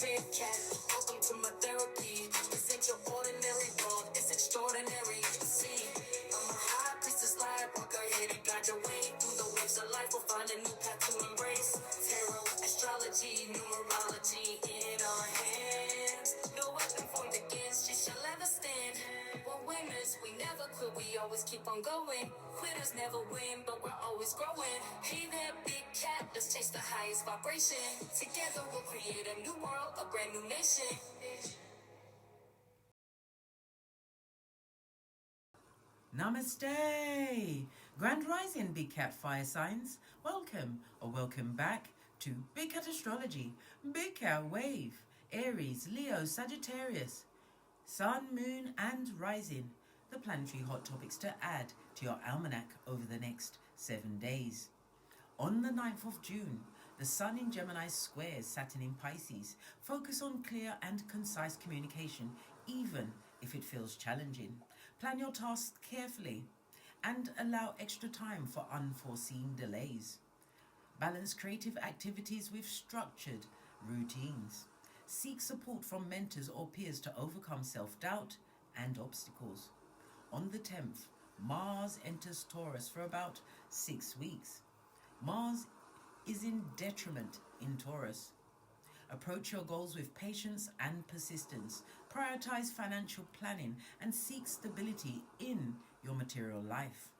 big cat. Welcome to my therapy. This ain't your ordinary world, it's extraordinary. See, I'm a high priestess, light walker, here to guide your way through the waves of life. We'll find a new path to embrace. Tarot, astrology, numerology in our hands. No weapon formed against you shall ever stand. We're winners, we never quit, we always keep on going. Quitters never win, but we're always growing. Hey there, big cat, let's chase the highest vibration. Together we'll create a new world, a brand new nation. Namaste! Grand Rising, Big Cat Fire Signs. Welcome or welcome back to Big Cat Astrology, Big Cat Wave, Aries, Leo, Sagittarius, Sun, Moon and Rising. The planetary hot topics to add to your almanac over the next 7 days. On the 9th of June, the Sun in Gemini squares Saturn in Pisces. Focus on clear and concise communication, even if it feels challenging. Plan your tasks carefully and allow extra time for unforeseen delays. Balance creative activities with structured routines. Seek support from mentors or peers to overcome self-doubt and obstacles. On the 10th, Mars enters Taurus for about 6 weeks. Mars is in detriment in Taurus. Approach your goals with patience and persistence. Prioritize financial planning and seek stability in your material life.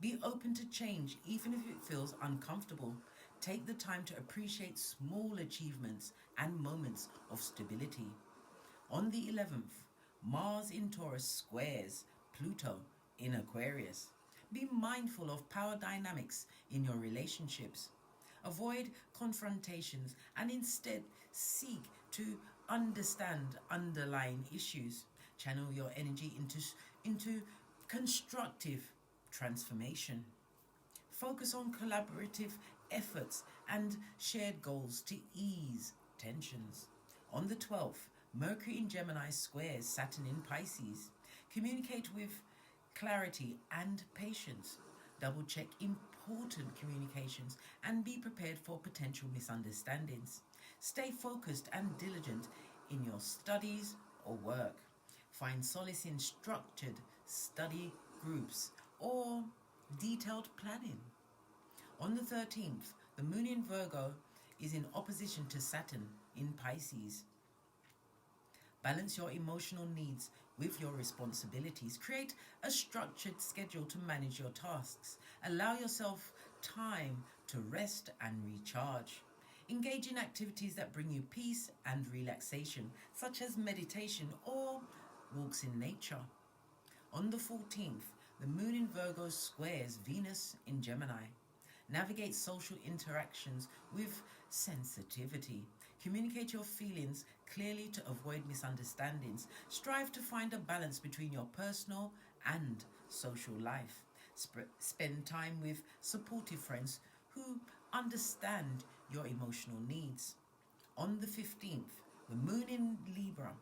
Be open to change even if it feels uncomfortable. Take the time to appreciate small achievements and moments of stability. On the 11th, Mars in Taurus squares Pluto in Aquarius. Be mindful of power dynamics in your relationships. Avoid confrontations and instead seek to understand underlying issues. Channel your energy into constructive transformation. Focus on collaborative efforts and shared goals to ease tensions. On the 12th, Mercury in Gemini squares Saturn in Pisces. Communicate with clarity and patience. Double check important communications and be prepared for potential misunderstandings. Stay focused and diligent in your studies or work. Find solace in structured study groups or detailed planning. On the 13th, the Moon in Virgo is in opposition to Saturn in Pisces. Balance your emotional needs with your responsibilities. Create a structured schedule to manage your tasks. Allow yourself time to rest and recharge. Engage in activities that bring you peace and relaxation, such as meditation or walks in nature. On the 14th, the Moon in Virgo squares Venus in Gemini. Navigate social interactions with sensitivity. Communicate your feelings clearly to avoid misunderstandings. Strive to find a balance between your personal and social life. Spend time with supportive friends who understand your emotional needs. On the 15th, the Moon in Libra.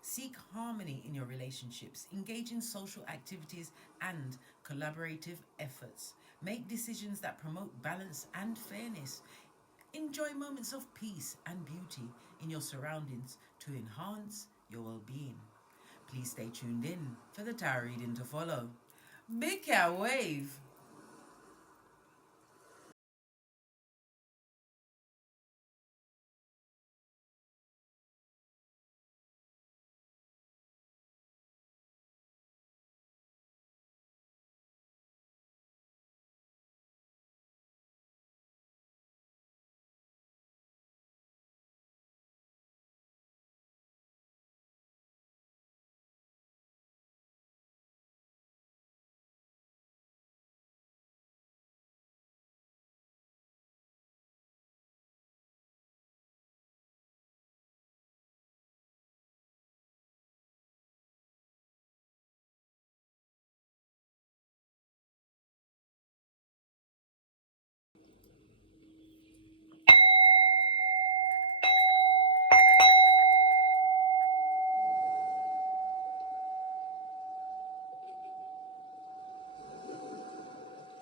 Seek harmony in your relationships. Engage in social activities and collaborative efforts. Make decisions that promote balance and fairness. Enjoy moments of peace and beauty in your surroundings to enhance your well-being. Please stay tuned in for the tarot reading to follow. Big Cat Wave.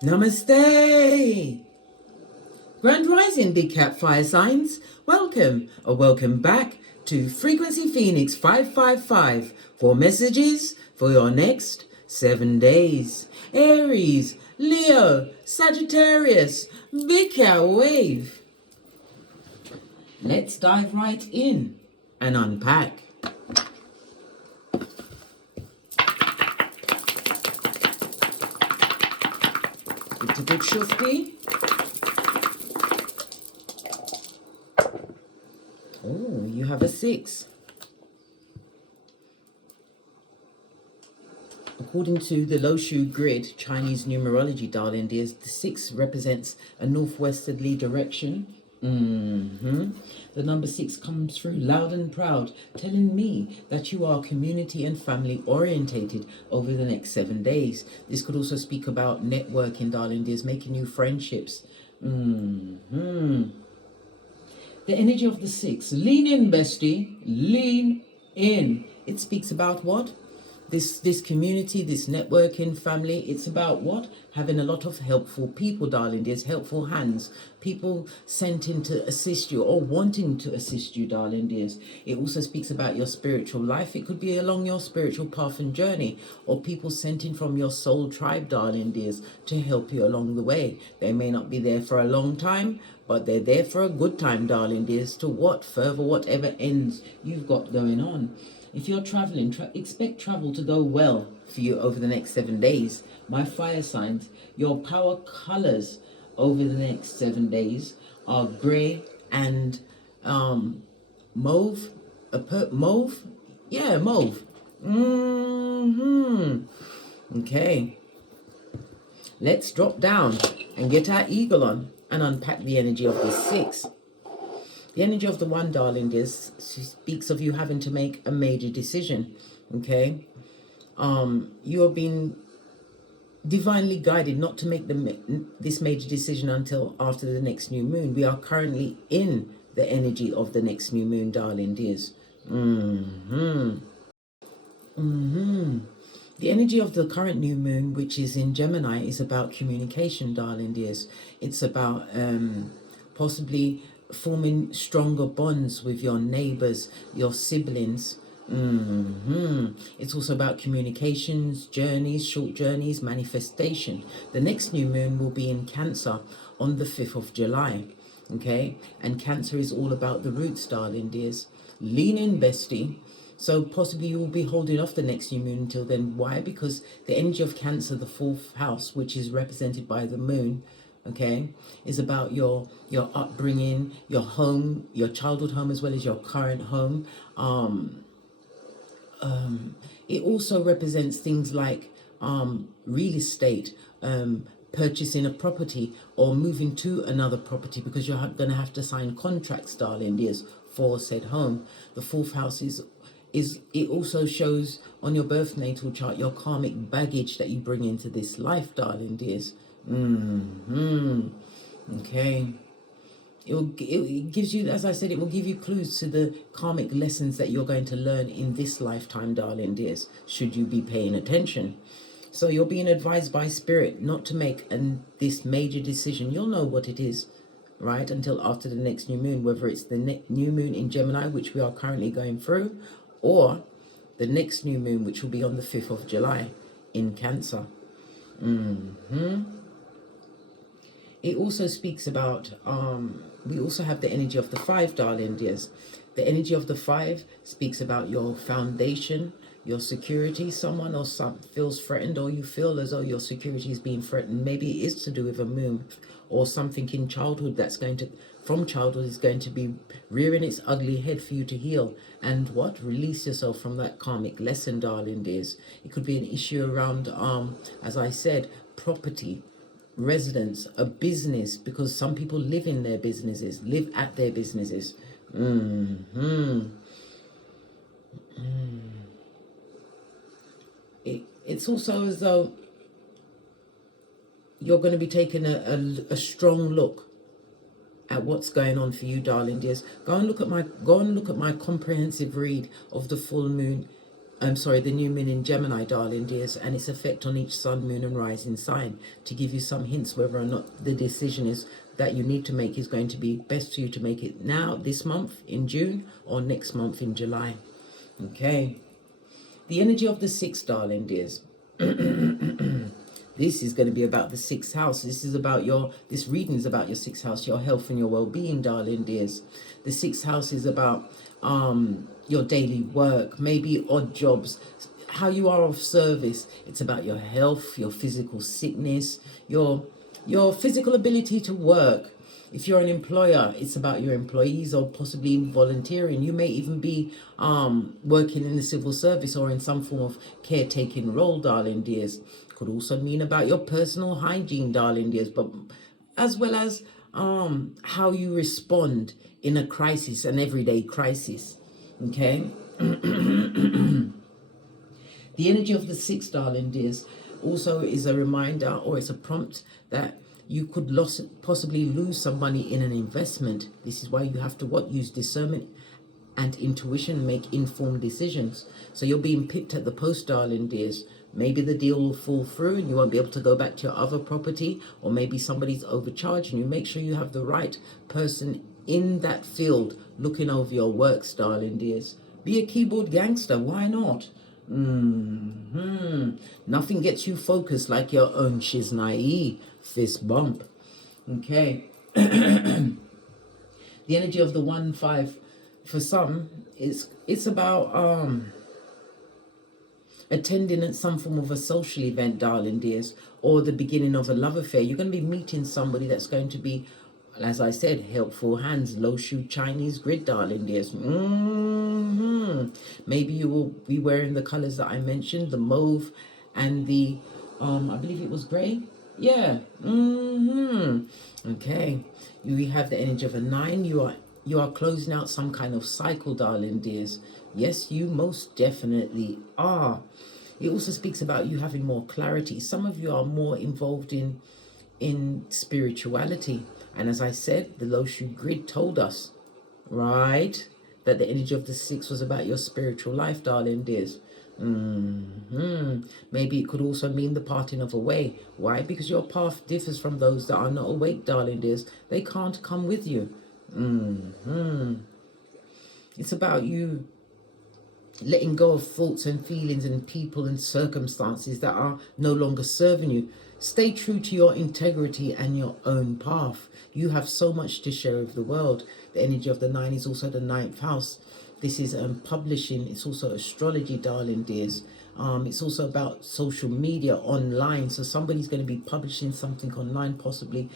Namaste! Grand Rising, Big Cat Fire Signs. Well, welcome or welcome back to Frequency Phoenix 555 for messages for your next 7 days. Aries, Leo, Sagittarius, Big Cat Wave. Let's dive right in and unpack. It's a good shufti. Oh, you have a 6. According to the Loshu grid, Chinese numerology, darling dears, the 6 represents a northwesterly direction. The number 6 comes through loud and proud, telling me that you are community and family orientated over the next 7 days. This could also speak about networking, darling dears, making new friendships. The energy of the 6. Lean in, bestie. Lean in. It speaks about what? This community, this networking family, it's about what? Having a lot of helpful people, darling dears, helpful hands, people sent in to assist you or wanting to assist you, darling dears. It also speaks about your spiritual life. It could be along your spiritual path and journey, or people sent in from your soul tribe, darling dears, to help you along the way. They may not be there for a long time, but they're there for a good time, darling dears, to what? Further whatever ends you've got going on. If you're traveling, expect travel to go well for you over the next 7 days. My fire signs, your power colors over the next 7 days are grey and mauve. Mauve? Yeah, mauve. Okay. Let's drop down and get our eagle on and unpack the energy of this 6. The energy of the 1, darling dears, speaks of you having to make a major decision, okay? You are being divinely guided not to make this major decision until after the next new moon. We are currently in the energy of the next new moon, darling dears. The energy of the current new moon, which is in Gemini, is about communication, darling dears. It's about possibly forming stronger bonds with your neighbors, your siblings. It's also about communications, journeys, short journeys, manifestation. The next new moon will be in Cancer on the 5th of July. Okay, and Cancer is all about the roots, darling dears. Lean in, bestie. So possibly you will be holding off the next new moon until then. Why? Because the energy of Cancer, the 4th house, which is represented by the moon, okay, is about your upbringing, your home, your childhood home, as well as your current home. It also represents things like real estate, purchasing a property or moving to another property, because you're going to have to sign contracts, darling dears, for said home. The 4th house is it also shows on your birth natal chart your karmic baggage that you bring into this life, darling dears. Okay. It gives you, as I said, it will give you clues to the karmic lessons that you're going to learn in this lifetime, darling dears, should you be paying attention. So you're being advised by spirit not to make this major decision. You'll know what it is, right, until after the next new moon, whether it's the new moon in Gemini, which we are currently going through, or the next new moon, which will be on the 5th of July in Cancer. It also speaks about, we also have the energy of the 5, darling dears. The energy of the 5 speaks about your foundation, your security. Someone or something feels threatened, or you feel as though your security is being threatened. Maybe it is to do with a moon or something in childhood from childhood is going to be rearing its ugly head for you to heal. And what? Release yourself from that karmic lesson, darling dears. It could be an issue around, as I said, property, residence, a business, because some people live in their businesses, live at their businesses. It's also as though you're going to be taking a strong look at what's going on for you, darling dears. Go and look at my comprehensive read of the full moon. The new moon in Gemini, darling dears, and its effect on each sun, moon, and rising sign, to give you some hints whether or not the decision is that you need to make is going to be best for you to make it now, this month in June, or next month in July. Okay. The energy of the 6, darling dears. This is going to be about the 6th house. This reading is about your 6th house, your health and your well-being, darling dears. The 6th house is about your daily work, maybe odd jobs, how you are of service. It's about your health, your physical sickness, your physical ability to work. If you're an employer, it's about your employees or possibly volunteering. You may even be working in the civil service or in some form of caretaking role, darling dears. Could also mean about your personal hygiene, darling dears, but as well as how you respond in a crisis, an everyday crisis. Okay. The energy of the 6, darling dears, also is a reminder, or it's a prompt that you could possibly lose some money in an investment. This is why you have to use discernment and intuition, make informed decisions. So you're being pipped at the post, darling dears. Maybe the deal will fall through and you won't be able to go back to your other property, or maybe somebody's overcharging you. Make sure you have the right person in that field looking over your works, darling dears. Be a keyboard gangster, why not? Nothing gets you focused like your own shiznai, fist bump. Okay. The energy of the 1-5 for some it's about attending at some form of a social event, darling dears, or the beginning of a love affair. You're going to be meeting somebody that's going to be, as I said, helpful hands, low shoe Chinese grid, darling dears. Maybe you will be wearing the colors that I mentioned, the mauve and the I believe it was gray. Yeah. Okay. We have the energy of a 9. You are closing out some kind of cycle, darling dears. Yes, you most definitely are. It also speaks about you having more clarity. Some of you are more involved in spirituality. And as I said, the low shoe grid told us, right, that the energy of the 6 was about your spiritual life, darling dears. Maybe it could also mean the parting of a way. Why? Because your path differs from those that are not awake, darling dears. They can't come with you. It's about you letting go of thoughts and feelings and people and circumstances that are no longer serving you. Stay true to your integrity and your own path. You have so much to share with the world. The energy of the 9 is also the 9th house. This is publishing. It's also astrology, darling dears. It's also about social media, online. So somebody's going to be publishing something online, possibly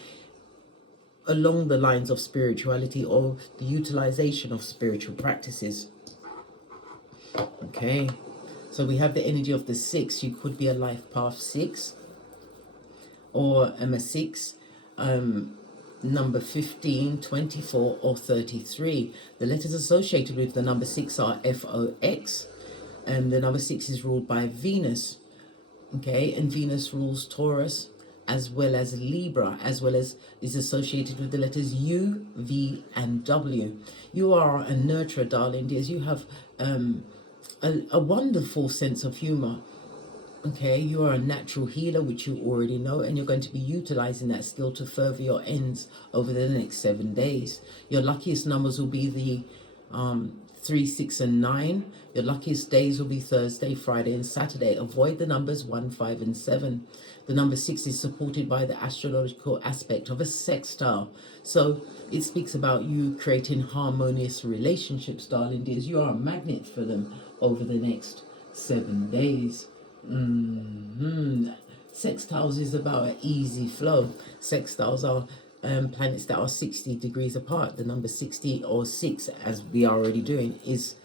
along the lines of spirituality or the utilization of spiritual practices. Okay, so we have the energy of the 6. You could be a life path 6, or a 6, number 15, 24, or 33. The letters associated with the number 6 are FOX, and the number 6 is ruled by Venus. Okay, and Venus rules Taurus as well as Libra, as well as is associated with the letters U, V, and W. You are a nurturer, darling dears. You have a wonderful sense of humor. Okay, you are a natural healer, which you already know, and you're going to be utilizing that skill to further your ends over the next 7 days. Your luckiest numbers will be the 3, 6, and 9. Your luckiest days will be Thursday, Friday, and Saturday. Avoid the numbers 1, 5, and 7. The number 6 is supported by the astrological aspect of a sextile. So it speaks about you creating harmonious relationships, darling dears. You are a magnet for them over the next 7 days. Sextiles is about an easy flow. Sextiles are planets that are 60 degrees apart. The number 60 or 6, as we are already doing, is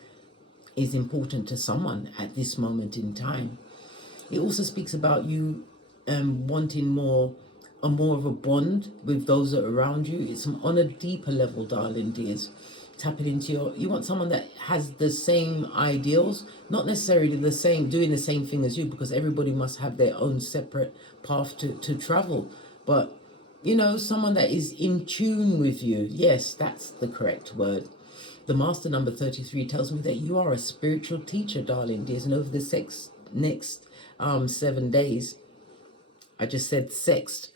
important to someone at this moment in time. It also speaks about you wanting more of a bond with those that are around you. It's on a deeper level, darling dears. Tapping into you want someone that has the same ideals, not necessarily doing the same thing as you, because everybody must have their own separate path to travel. But, someone that is in tune with you. Yes, that's the correct word. The master number 33 tells me that you are a spiritual teacher, darling dears, and over the next 7 days, I just said sexed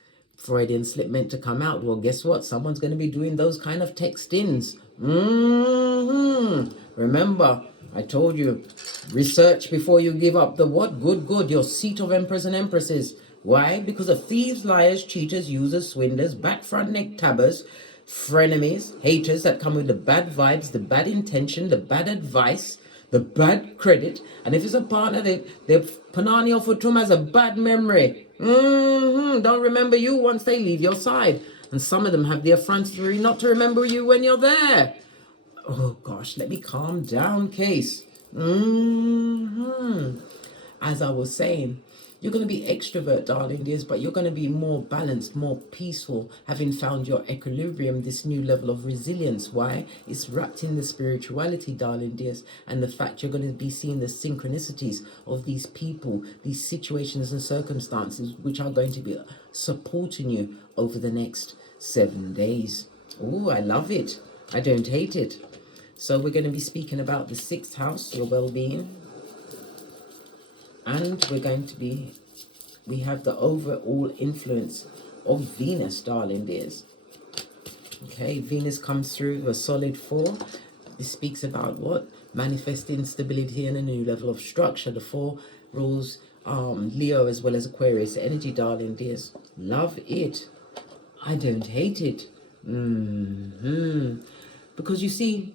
Freudian slip meant to come out. Well, guess what? Someone's going to be doing those kind of textings. Remember, I told you, research before you give up the what? Good. Your seat of emperors and empresses. Why? Because of thieves, liars, cheaters, users, swindlers, back front neck tabbers, frenemies, haters that come with the bad vibes, the bad intention, the bad advice, the bad credit. And if it's a partner, they panani off with has a bad memory. Don't remember you once they leave your side. And some of them have the effrontery not to remember you when you're there. Oh gosh, let me calm down, Case. As I was saying, you're going to be extrovert, darling dears, but you're going to be more balanced, more peaceful, having found your equilibrium, this new level of resilience. Why? It's wrapped in the spirituality, darling dears, and the fact you're going to be seeing the synchronicities of these people, these situations and circumstances, which are going to be supporting you over the next 7 days. Oh, I love it. I don't hate it. So we're going to be speaking about the 6th house, your well-being. And we're going to be, we have the overall influence of Venus, darling dears. Okay, Venus comes through a solid 4. This speaks about what? Manifesting stability and a new level of structure. The 4 rules Leo as well as Aquarius energy, darling dears. Love it. I don't hate it. Because you see,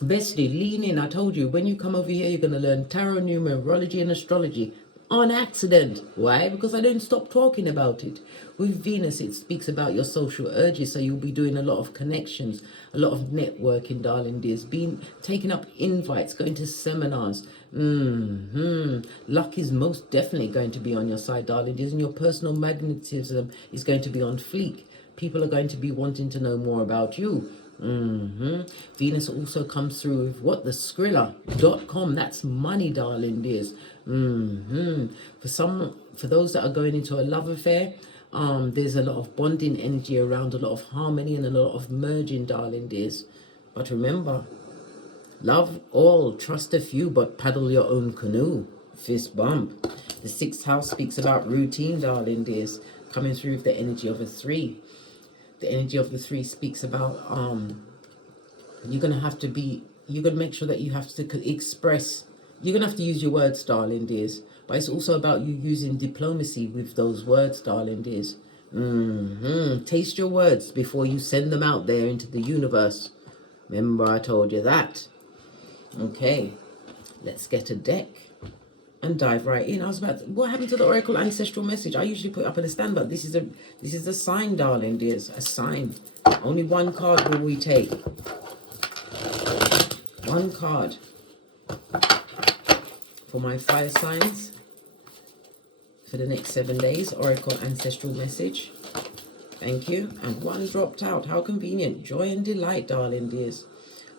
Bestie, lean in. I told you, when you come over here, you're going to learn tarot, numerology, and astrology on accident. Why? Because I don't stop talking about it. With Venus, it speaks about your social urges, so you'll be doing a lot of connections, a lot of networking, darling dears, taking up invites, going to seminars. Luck is most definitely going to be on your side, darling dears, and your personal magnetism is going to be on fleek. People are going to be wanting to know more about you. Venus also comes through with what? The Skrilla.com. That's money, darling dears. For those that are going into a love affair, there's a lot of bonding energy around, a lot of harmony and a lot of merging, darling dears. But remember, love all, trust a few, but paddle your own canoe. Fist bump. The 6th house speaks about routine, darling dears, coming through with the energy of a 3. The energy of the 3 speaks about you're going to make sure that you have to express, you're going to have to use your words, darling dears, but it's also about you using diplomacy with those words, darling dears. Taste your words before you send them out there into the universe. Remember I told you that. Okay, let's get a deck and dive right in. I was about to, what happened to the Oracle Ancestral Message? I usually put it up in the stand, but this is a sign, darling dears. A sign. Only one card will we take. One card for my fire signs for the next 7 days. Oracle Ancestral Message. Thank you. And one dropped out. How convenient. Joy and delight, darling dears.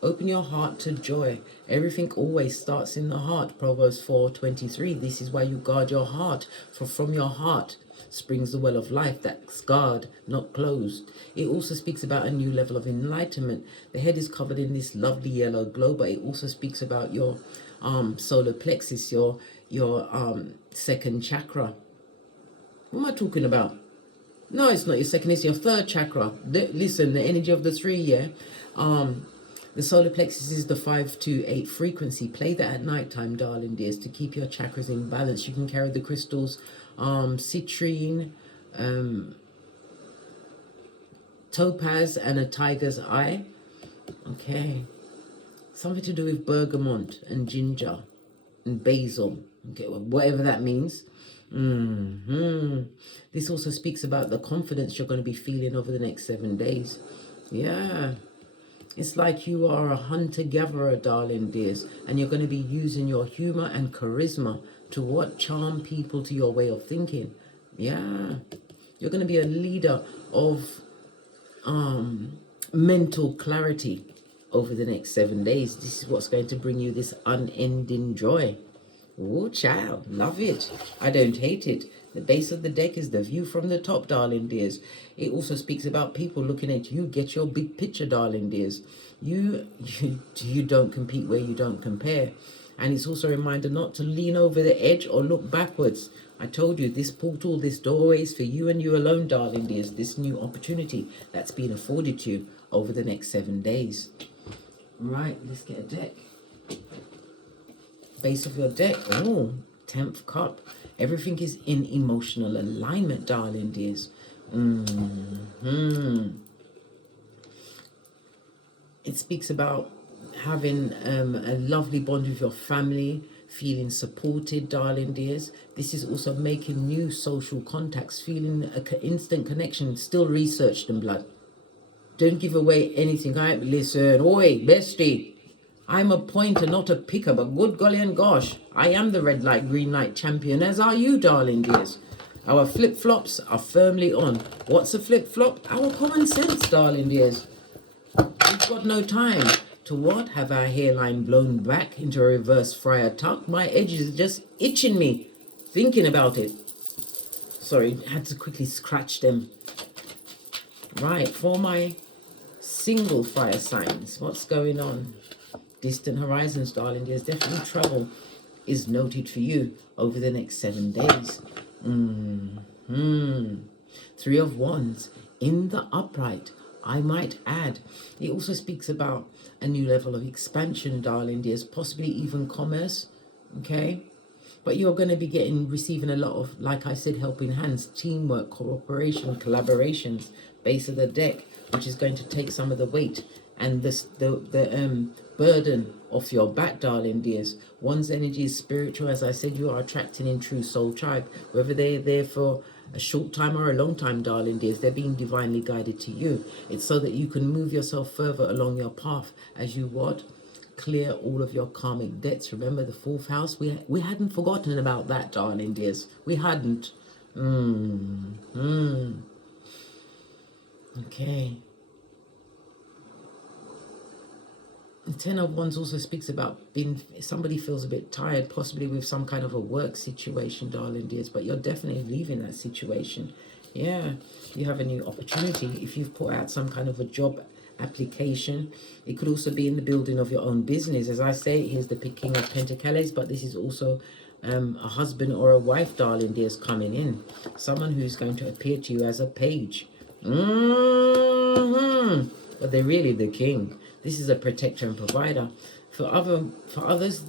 Open your heart to joy. Everything always starts in the heart. Proverbs 4:23. This is why you guard your heart. For from your heart springs the well of life that's guard, not closed. It also speaks about a new level of enlightenment. The head is covered in this lovely yellow glow, but it also speaks about your solar plexus, your 2nd chakra. What am I talking about? No, it's not your 2nd, it's your 3rd chakra. Listen, the energy of the 3, yeah? The solar plexus is the 528 frequency. Play that at night time, darling dears, to keep your chakras in balance. You can carry the crystals, citrine, topaz, and a tiger's eye. Okay. Something to do with bergamot and ginger and basil. Okay, whatever that means. This also speaks about the confidence you're going to be feeling over the next 7 days. Yeah. It's like you are a hunter-gatherer, darling dears, and you're going to be using your humor and charisma to what? Charm people to your way of thinking. Yeah. You're going to be a leader of mental clarity over the next 7 days. This is what's going to bring you this unending joy. Oh, child, love it. I don't hate it. The base of the deck is the view from the top, darling dears. It also speaks about people looking at you. Get your big picture, darling dears. You don't compete where you don't compare. And it's also a reminder not to lean over the edge or look backwards. I told you, this portal, this doorway is for you and you alone, darling dears. This new opportunity that's been afforded to you over the next 7 days. Right, let's get a deck. Base of your deck. Oh, 10th cup. Everything is in emotional alignment, darling dears. It speaks about having a lovely bond with your family, feeling supported, darling dears. This is also making new social contacts, feeling an instant connection. Still research them, blood. Don't give away anything. I listen, oi, bestie. I'm a pointer, not a picker, but good golly and gosh, I am the red light, green light champion, as are you, darling dears. Our flip-flops are firmly on. What's a flip-flop? Our common sense, darling dears. We've got no time to what? Have our hairline blown back into a reverse friar tuck? My edges are just itching me thinking about it. Sorry, had to quickly scratch them. Right, for my single fire signs, what's going on? Distant horizons, darling. There's definitely trouble is noted for you over the next 7 days. 3 of Wands in the upright. I might add, it also speaks about a new level of expansion, darling dears, possibly even commerce, okay? But you're going to be receiving a lot of, like I said, helping hands, teamwork, cooperation, collaborations, base of the deck, which is going to take some of the weight and the burden off your back, darling dears. One's energy is spiritual. As I said, you are attracting in true soul tribe, whether they're there for a short time or a long time, darling dears. They're being divinely guided to you. It's so that you can move yourself further along your path as you what? Clear all of your karmic debts. Remember the 4th house? We hadn't forgotten about that, darling dears. We hadn't. Okay. The 10 of Wands also speaks about somebody feels a bit tired, possibly with some kind of a work situation, darling dears, but you're definitely leaving that situation. Yeah, you have a new opportunity. If you've put out some kind of a job application, it could also be in the building of your own business. As I say, here's the King of Pentacles, but this is also a husband or a wife, darling dears, coming in. Someone who's going to appear to you as a page. But they're really the king. This is a protector and provider. For others,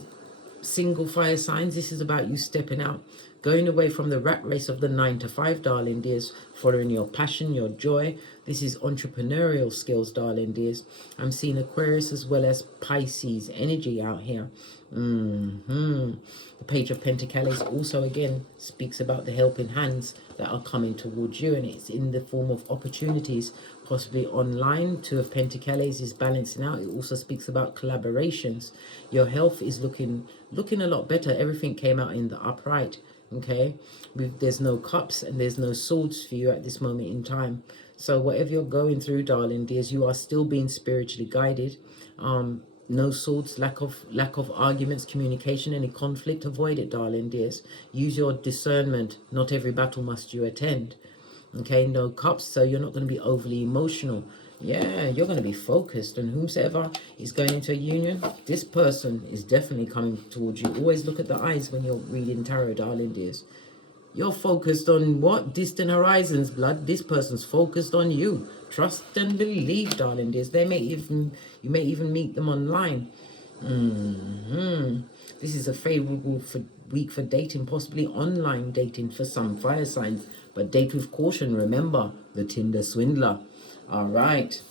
single fire signs, this is about you stepping out, going away from the rat race of the 9 to 5, darling dears, following your passion, your joy. This is entrepreneurial skills, darling dears. I'm seeing Aquarius as well as Pisces energy out here. The Page of Pentacles also again speaks about the helping hands that are coming towards you, and it's in the form of opportunities, possibly online. 2 of Pentacles is balancing out. It also speaks about collaborations. Your health is looking a lot better. Everything came out in the upright. Okay, there's no cups and there's no swords for you at this moment in time. So whatever you're going through, darling dears, you are still being spiritually guided. No swords, lack of arguments, communication, any conflict, avoid it, darling dears. Use your discernment. Not every battle must you attend. Okay, no cups, so you're not going to be overly emotional. Yeah, you're going to be focused, and whomsoever is going into a union, this person is definitely coming towards you. Always look at the eyes when you're reading tarot, darling dears. You're focused on what? Distant horizons, blood. This person's focused on you. Trust and believe, darling dears. You may even meet them online. This is a favorable week for dating, possibly online dating for some fire signs. But date with caution. Remember, the Tinder swindler. All right.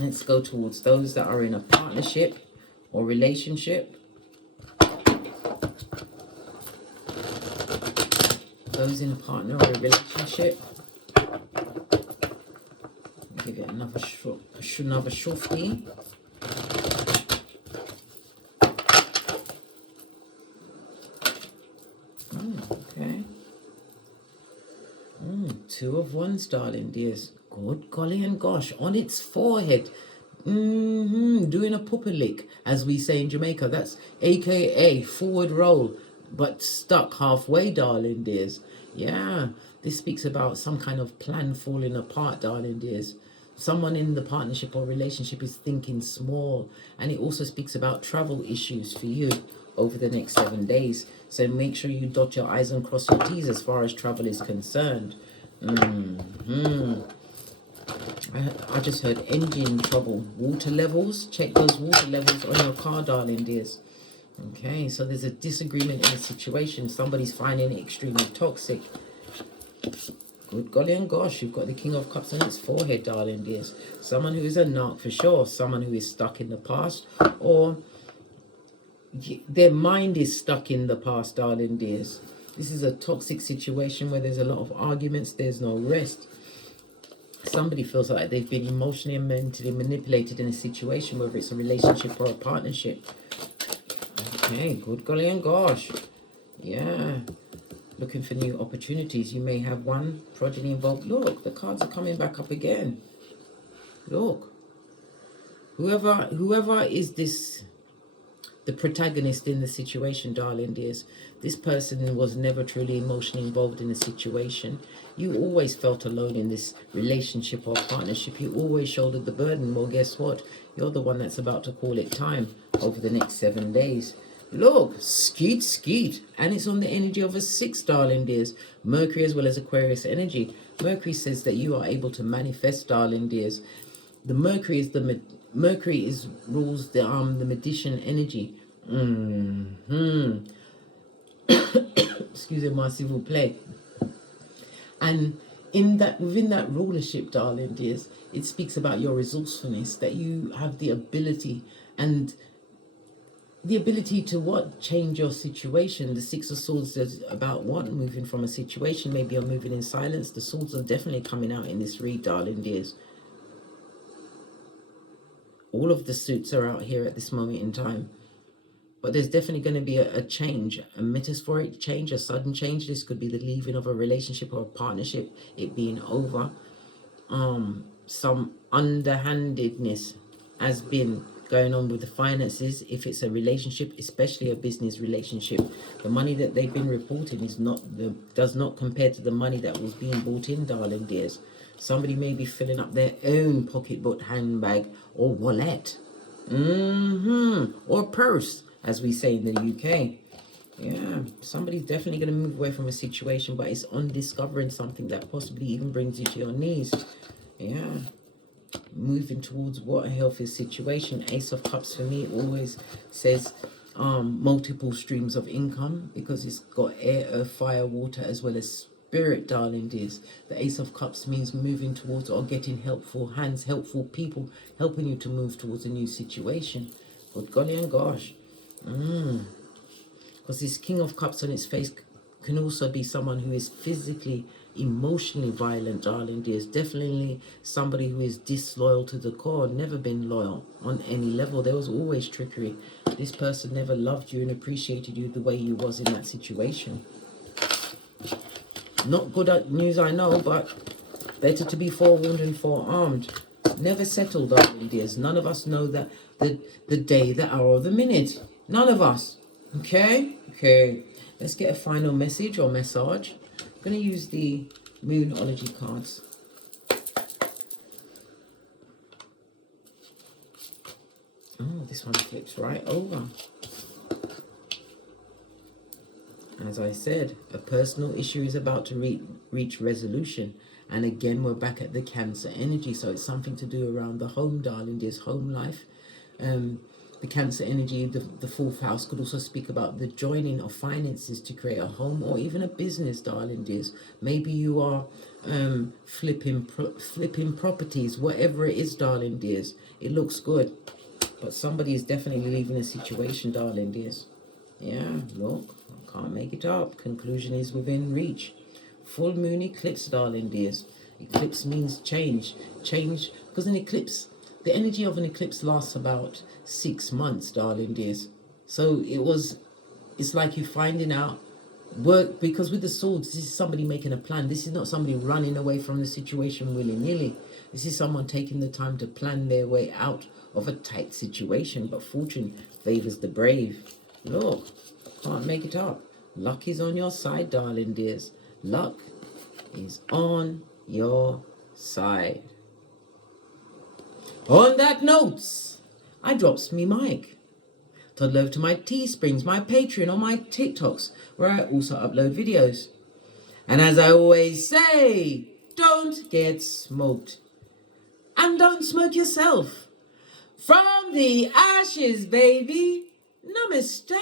Let's go towards those that are in a partnership or relationship. Those in a partner or a relationship. Give it another shofty. Okay. 2 of Wands, darling dears. Good golly and gosh, on its forehead. Doing a pupper lick, as we say in Jamaica. That's aka forward roll, but stuck halfway, darling dears. Yeah, this speaks about some kind of plan falling apart, darling dears. someone in the partnership or relationship is thinking small, and it also speaks about travel issues for you over the next 7 days. So make sure you dot your I's and cross your T's as far as travel is concerned. I just heard engine trouble. Water levels. Check those water levels on your car, darling dears. Okay, so there's a disagreement in a situation. Somebody's finding it extremely toxic. Good golly and gosh, you've got the King of Cups on its forehead, darling dears. Someone who is a narc for sure. Someone who is stuck in the past, or their mind is stuck in the past, darling dears. This is a toxic situation where there's a lot of arguments. There's no rest. Somebody feels like they've been emotionally and mentally manipulated in a situation, whether it's a relationship or a partnership. Okay, good golly and gosh. Yeah. Looking for new opportunities. You may have one progeny involved. Look, the cards are coming back up again. Look. Whoever is this, the protagonist in the situation, darling dears, this person was never truly emotionally involved in a situation. You always felt alone in this relationship or partnership. You always shouldered the burden. Well, guess what? You're the one that's about to call it time over the next 7 days. Look, skeet, skeet. And it's on the energy of a 6, darling dears. Mercury as well as Aquarius energy. Mercury says that you are able to manifest, darling dears. The Mercury is rules the magician energy. Excuse me, s'il vous plaît. And within that rulership, darling dears, it speaks about your resourcefulness, that you have the ability to what? Change your situation. The 6 of Swords is about what? Moving from a situation. Maybe you're moving in silence. The swords are definitely coming out in this read, darling dears. All of the suits are out here at this moment in time. But there's definitely going to be a change, a metaphoric change, a sudden change. This could be the leaving of a relationship or a partnership, it being over. Some underhandedness has been going on with the finances. If it's a relationship, especially a business relationship, the money that they've been reporting does not compare to the money that was being brought in, darling dears. Somebody may be filling up their own pocketbook, handbag, or wallet, or purse, as we say in the UK. Yeah, somebody's definitely going to move away from a situation, but it's on discovering something that possibly even brings you to your knees. Yeah, moving towards what? A healthy situation. Ace of Cups for me always says multiple streams of income, because it's got air, earth, fire, water, as well as spirit, darling dears. The Ace of Cups means moving towards or getting helpful hands, helpful people, helping you to move towards a new situation. Good golly and gosh. Because this King of Cups on its face can also be someone who is physically, emotionally violent, darling dears. Definitely somebody who is disloyal to the core, never been loyal on any level. There was always trickery. This person never loved you and appreciated you the way you was in that situation. Not good news, I know, but better to be forewarned and forearmed. Never settle, darling dears. None of us know that the day, the hour, or the minute. None of us. Okay? Okay. Let's get a final message or message. I'm going to use the Numerology cards. Oh, this one flips right over. As I said, a personal issue is about to reach resolution. And again, we're back at the Cancer energy. So it's something to do around the home, darling dears, home life. The Cancer energy, the 4th house, could also speak about the joining of finances to create a home or even a business, darling dears. Maybe you are flipping properties, whatever it is, darling dears. It looks good. But somebody is definitely leaving a situation, darling dears. Yeah, look, I can't make it up. Conclusion is within reach. Full moon eclipse, darling dears. Eclipse means change. Change, because an eclipse, the energy of an eclipse lasts about 6 months, darling dears. So it's like you finding out work, because with the swords, this is somebody making a plan. This is not somebody running away from the situation willy-nilly. This is someone taking the time to plan their way out of a tight situation. But fortune favors the brave. Look, can't make it up. Luck is on your side, darling dears. Luck is on your side. On that note, I drops me mic. Toddle over to my Teesprings, my Patreon, or my TikToks, where I also upload videos. And as I always say, don't get smoked. And don't smoke yourself. From the ashes, baby. Namaste.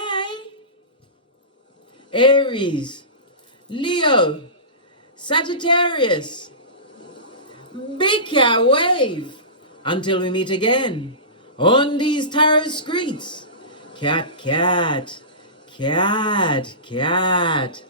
Aries, Leo, Sagittarius. Big cat wave. Until we meet again on these tarot streets. Cat, cat, cat, cat.